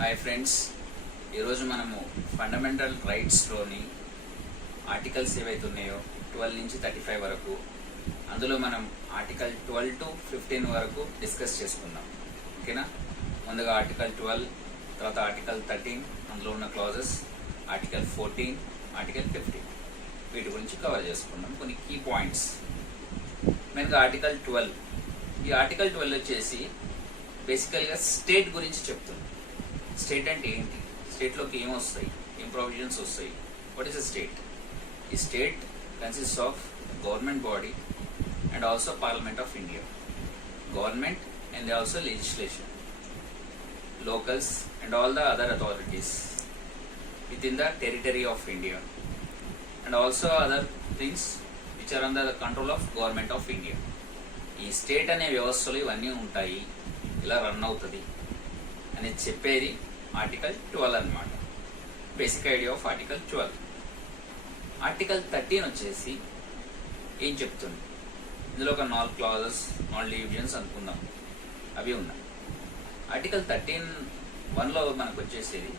Hi friends, ఈరోజు మనము fundamental రైట్స్లోని articles ఏవైతే ఉన్నాయో 12 నుంచి 35 వరకు, అందులో మనం ఆర్టికల్ 12 to 15 వరకు డిస్కస్ చేసుకుందాం. ఓకేనా? ముందుగా ఆర్టికల్ 12, తర్వాత ఆర్టికల్ 13, అందులో ఉన్న క్లాజెస్, ఆర్టికల్ 14, ఆర్టికల్ 15, వీటి గురించి కవర్ చేసుకుందాం. కొన్ని కీ పాయింట్స్. మెయిన్గా ఆర్టికల్ 12. ఈ ఆర్టికల్ 12 వచ్చేసి బేసికల్గా స్టేట్ గురించి చెప్తుంది. స్టేట్ అంటే ఏంటి, స్టేట్లోకి ఏం వస్తాయి, ఏం ప్రొవిజన్స్ వస్తాయి, వాట్ ఈస్ అ స్టేట్? ఈ state consist of government body and also parliament of India. Government and also legislation, locals and all the other authorities within the territory of India, and also other things which are under the control of government of India. ఈ state అనే వ్యవస్థలు ఇవన్నీ ఉంటాయి, ఇలా run అవుతుంది అని చెప్పేది article 12 అన్నమాట. Basic idea of article 12. Article 13 వచ్చేసి ఏం చెప్తుంది? ఇందులో ఒక 4 క్లాజెస్, 4 డివిజన్స్ అనుకుందాం, అవి ఉన్నాయి. ఆర్టికల్ 13(1)లో మనకు వచ్చేసేది,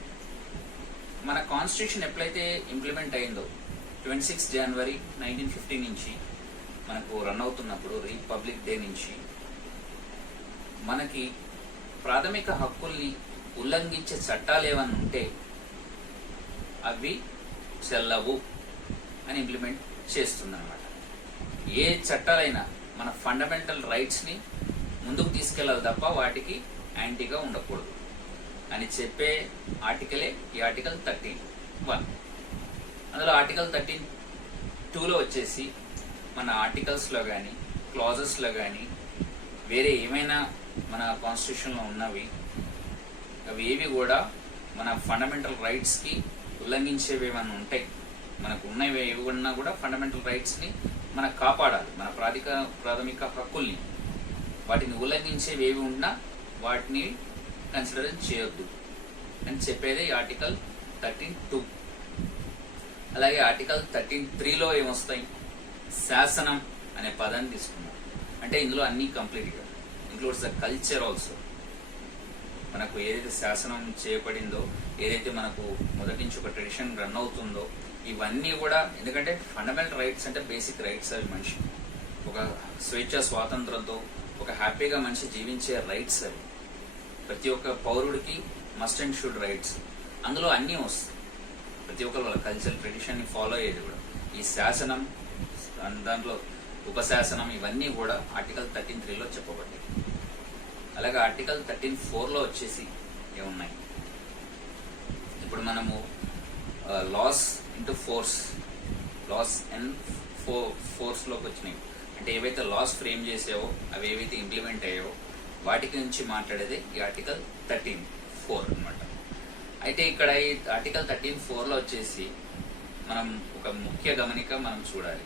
మన కాన్స్టిట్యూషన్ ఎప్పుడైతే ఇంప్లిమెంట్ అయిందో 26 జనవరి 1950 నుంచి మనకు రన్ అవుతున్నప్పుడు, రిపబ్లిక్ డే నుంచి మనకి ప్రాథమిక హక్కుల్ని ఉల్లంఘించే చట్టాలు ఏమన్నా ఉంటే అవి చెల్లవు అని ఇంప్లిమెంట్ చేస్తుందన్నమాట. ఏ చట్టాలైనా మన ఫండమెంటల్ రైట్స్ని ముందుకు తీసుకెళ్లాలి తప్ప వాటికి యాంటీగా ఉండకూడదు అని చెప్పే ఆర్టికలే ఈ ఆర్టికల్ 13(1). అందులో ఆర్టికల్ 13(2)లో వచ్చేసి మన ఆర్టికల్స్లో కానీ క్లాజెస్లో కానీ వేరే ఏమైనా మన కాన్స్టిట్యూషన్లో ఉన్నవి అవి ఏవి కూడా మన ఫండమెంటల్ రైట్స్కి ఉల్లంఘించేవి ఏమైనా ఉంటాయి, మనకు ఉన్నవి ఏవి ఉన్నా కూడా ఫండమెంటల్ రైట్స్ని మనకు కాపాడాలి, మన ప్రాథమిక హక్కుల్ని. వాటిని ఉల్లంఘించేవి ఏవి ఉన్నా వాటిని కన్సిడర్ చేయొద్దు అని చెప్పేదే ఆర్టికల్ 13(2). అలాగే ఆర్టికల్ 13(3)లో ఏమొస్తాయి? శాసనం అనే పదాన్ని తీసుకున్నాం. అంటే ఇందులో అన్ని కంప్లీట్గా ఇంక్లూడ్స్ ద కల్చర్ ఆల్సో. మనకు ఏదైతే శాసనం చేయబడిందో, ఏదైతే మనకు మొదటి నుంచి ఒక ట్రెడిషన్ రన్ అవుతుందో, ఇవన్నీ కూడా, ఎందుకంటే ఫండమెంటల్ రైట్స్ అంటే బేసిక్ రైట్స్ అవి. మనిషి ఒక స్వేచ్ఛ స్వాతంత్రంతో ఒక హ్యాపీగా మనిషి జీవించే రైట్స్ అవి. ప్రతి ఒక్క పౌరుడికి మస్ట్ అండ్ షుడ్ రైట్స్, అందులో అన్నీ వస్తాయి. ప్రతి ఒక్కరు వాళ్ళ కల్చర్ ట్రెడిషన్ని ఫాలో అయ్యేది కూడా. ఈ శాసనం, దాంట్లో ఉపశాసనం, ఇవన్నీ కూడా ఆర్టికల్ 13(3)లో చెప్పబడ్డాయి. అలాగే ఆర్టికల్ 13(4)లో వచ్చేసి ఏమున్నాయి? ఇప్పుడు మనము laws into force, laws and ఫోర్స్లోకి వచ్చినాయి. అంటే ఏవైతే లాస్ ఫ్రేమ్ చేసావో, అవి ఏవైతే ఇంప్లిమెంట్ అయ్యావో వాటికి నుంచి మాట్లాడేది ఈ ఆర్టికల్ 13(4) అన్నమాట. అయితే ఇక్కడ ఈ ఆర్టికల్ 13(4)లో వచ్చేసి మనం ఒక ముఖ్య గమనిక మనం చూడాలి.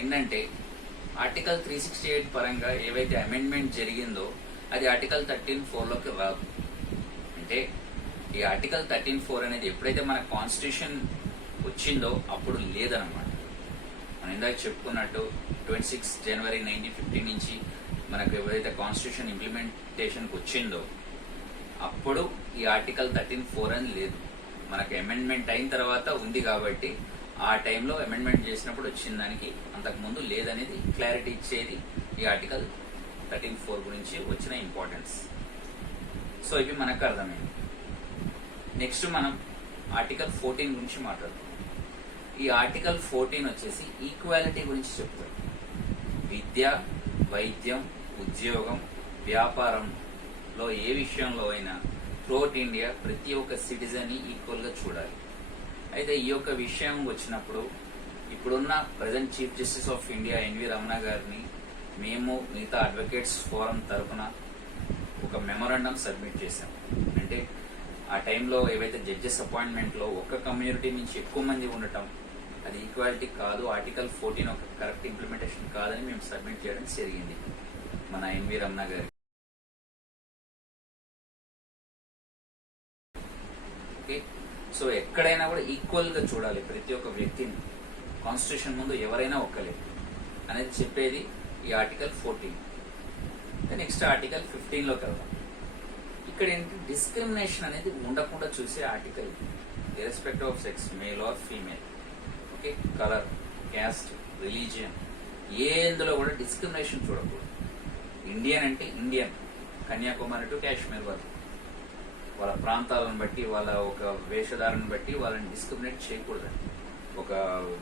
ఏంటంటే ఆర్టికల్ 368 పరంగా ఏవైతే అమెండ్మెంట్ జరిగిందో అది ఆర్టికల్ 13(4)లోకి రాదు. అంటే ఈ ఆర్టికల్ 13(4) అనేది ఎప్పుడైతే మన కాన్స్టిట్యూషన్ వచ్చిందో అప్పుడు లేదనమాట. మనం ఇందాక చెప్పుకున్నట్టు 26 జనవరి 1950 నుంచి మనకు ఎవరైతే కాన్స్టిట్యూషన్ ఇంప్లిమెంటేషన్కి వచ్చిందో అప్పుడు ఈ ఆర్టికల్ 13(4) అని లేదు. మనకు అమెండ్మెంట్ అయిన తర్వాత ఉంది కాబట్టి ఆ టైంలో అమెండ్మెంట్ చేసినప్పుడు వచ్చిన దానికి అంతకుముందు లేదనేది క్లారిటీ ఇచ్చేది ఈ ఆర్టికల్ 13(4) గురించి వచ్చిన ఇంపార్టెన్స్. సో ఇవి మనకు అర్థమైంది. నెక్స్ట్ మనం ఆర్టికల్ 14 గురించి మాట్లాడుతాం. ఈ ఆర్టికల్ 14 వచ్చేసి ఈక్వాలిటీ గురించి చెప్తారు. విద్య, వైద్యం, ఉద్యోగం, వ్యాపారంలో ఏ విషయంలో అయినా త్రూఅవుట్ ఇండియా ప్రతి ఒక్క సిటిజన్ని ఈక్వల్గా చూడాలి. అయితే ఈ యొక్క విషయం వచ్చినప్పుడు ఇప్పుడున్న present chief justice of India N V Ramana గారిని మేము మిగతా అడ్వకేట్స్ ఫోరం తరఫున ఒక మెమోరాండం సబ్మిట్ చేశాం. అంటే ఆ టైంలో ఏవైతే జడ్జెస్ అపాయింట్మెంట్లో ఒక్క కమ్యూనిటీ నుంచి ఎక్కువ మంది ఉండటం అది ఈక్వాలిటీ కాదు, ఆర్టికల్ 14 ఒక కరెక్ట్ ఇంప్లిమెంటేషన్ కాదని మేము సబ్మిట్ చేయడం జరిగింది మన ఎన్వి రమణ గారికి. ఓకే, సో ఎక్కడైనా కూడా ఈక్వల్గా చూడాలి ప్రతి ఒక్క వ్యక్తిని. కాన్స్టిట్యూషన్ ముందు ఎవరైనా ఒక్కలే అనేది చెప్పేది ఈ ఆర్టికల్ 14. నెక్స్ట్ ఆర్టికల్ 15లోకి వెళ్దాం. ఇక్కడ ఇక్కడ ఏంటి డిస్క్రిమినేషన్ అనేది ఉండకుండా చూసే article irrespective of sex, male or female, okay, colour, caste, religion, ఎందులో కూడా డిస్క్రిమినేషన్ చూడకూడదు. ఇండియన్ అంటే ఇండియన్, కన్యాకుమారి టు కాశ్మీర్ వరకు వాళ్ళ ప్రాంతాలను బట్టి, వాళ్ళ ఒక వేషధారను బట్టి వాళ్ళని డిస్క్రిమినేట్ చేయకూడదు. ఒక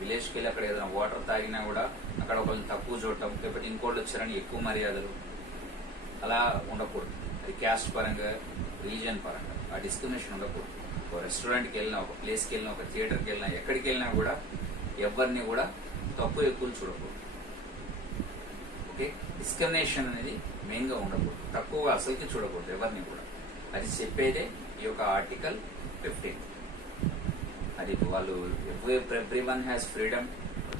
విలేజ్కి వెళ్ళి అక్కడ ఏదైనా వాటర్ తాగినా కూడా అక్కడ ఒకరిని తక్కువ చూడటం, లేకపోతే ఇంకోళ్ళు వచ్చారని ఎక్కువ మర్యాదలు, అలా ఉండకూడదు. అది క్యాస్ట్ పరంగా, రిలీజియన్ పరంగా ఆ డిస్క్రిమినేషన్ ఉండకూడదు. ఒక రెస్టారెంట్కి వెళ్ళినా, ఒక ప్లేస్కి వెళ్ళినా, ఒక థియేటర్కి వెళ్ళినా, ఎక్కడికి వెళ్ళినా కూడా ఎవరిని కూడా తక్కువ ఎక్కువ చూడకూడదు. ఓకే, డిస్క్రిమినేషన్ అనేది మెయిన్గా ఉండకూడదు, తక్కువ అసలుకి చూడకూడదు ఎవరిని కూడా. అది చెప్పేదే ఈ యొక్క ఆర్టికల్ 15. అది వాళ్ళు ఎవ్రీ వన్ హ్యాస్ ఫ్రీడమ్.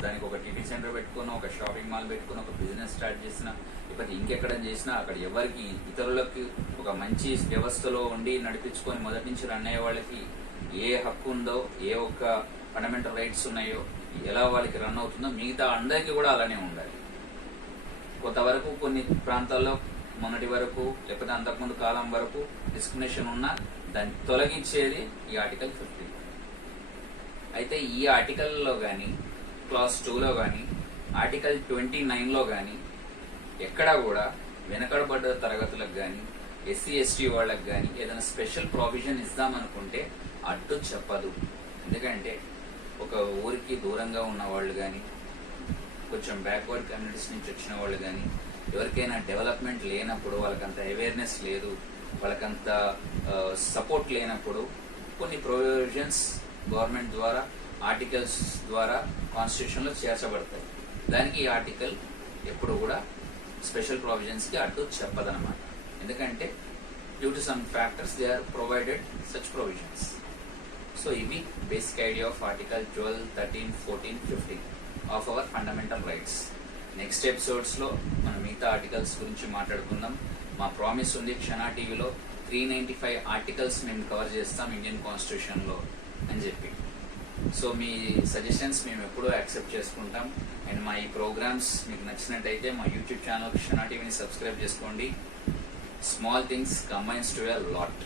దానికి ఒక టీటీ సెంటర్ పెట్టుకుని, ఒక షాపింగ్ మాల్ పెట్టుకుని, ఒక బిజినెస్ స్టార్ట్ చేసిన, లేకపోతే ఇంకెక్కడ చేసినా అక్కడ ఎవరికి ఇతరులకి ఒక మంచి వ్యవస్థలో ఉండి నడిపించుకొని మొదటి నుంచి రన్ అయ్యే వాళ్ళకి ఏ హక్కు ఉందో, ఏ ఒక్క ఫండమెంటల్ రైట్స్ ఉన్నాయో, ఎలా వాళ్ళకి రన్ అవుతుందో మిగతా అందరికీ కూడా అలానే ఉండాలి. కొంతవరకు కొన్ని ప్రాంతాల్లో మొన్నటి వరకు లేకపోతే అంతకుముందు కాలం వరకు డిస్క్రిమినేషన్ ఉన్నా దాన్ని తొలగించేది ఈ ఆర్టికల్ 15. అయితే ఈ ఆర్టికల్లో కానీ, క్లాస్ 2లో కానీ, ఆర్టికల్ 29లో కానీ ఎక్కడా కూడా వెనకబడ్డ తరగతులకు కానీ, ఎస్సీ ఎస్టీ వాళ్ళకి కానీ ఏదైనా స్పెషల్ ప్రొవిజన్ ఇద్దామనుకుంటే అడ్డు చెప్పదు. ఎందుకంటే ఒక ఊరికి దూరంగా ఉన్న వాళ్ళు కానీ, కొంచెం బ్యాక్వర్డ్ కమ్యూనిటీస్ నుంచి వచ్చిన వాళ్ళు కానీ, ఎవరికైనా డెవలప్మెంట్ లేనప్పుడు, వాళ్ళకంత అవేర్నెస్ లేదు, వాళ్ళకంత సపోర్ట్ లేనప్పుడు కొన్ని ప్రొవిజన్స్ గవర్నమెంట్ ద్వారా, ఆర్టికల్స్ ద్వారా కాన్స్టిట్యూషన్లో చేర్చబడతాయి. దానికి ఈ ఆర్టికల్ ఎప్పుడు కూడా స్పెషల్ ప్రొవిజన్స్కి అడ్డు చెప్పదన్నమాట. ఎందుకంటే due to some factors they are provided such provisions. So ఇవి basic idea of article 12, 13, 14, 15 of our fundamental rights. Next ఎపిసోడ్స్లో మనం మిగతా ఆర్టికల్స్ గురించి మాట్లాడుకుందాం. మా ప్రామిస్ ఉంది క్షణ టీవీలో 395 ఆర్టికల్స్ మేము కవర్ చేస్తాం ఇండియన్ కాన్స్టిట్యూషన్లో అని చెప్పి. సో మీ సజెషన్స్ మేము ఎప్పుడూ యాక్సెప్ట్ చేసుకుంటాం. అండ్ మా ఈ ప్రోగ్రామ్స్ మీకు నచ్చినట్టయితే మా యూట్యూబ్ ఛానల్ క్షణ టీవీని సబ్స్క్రైబ్ చేసుకోండి. Small things combines to a lot.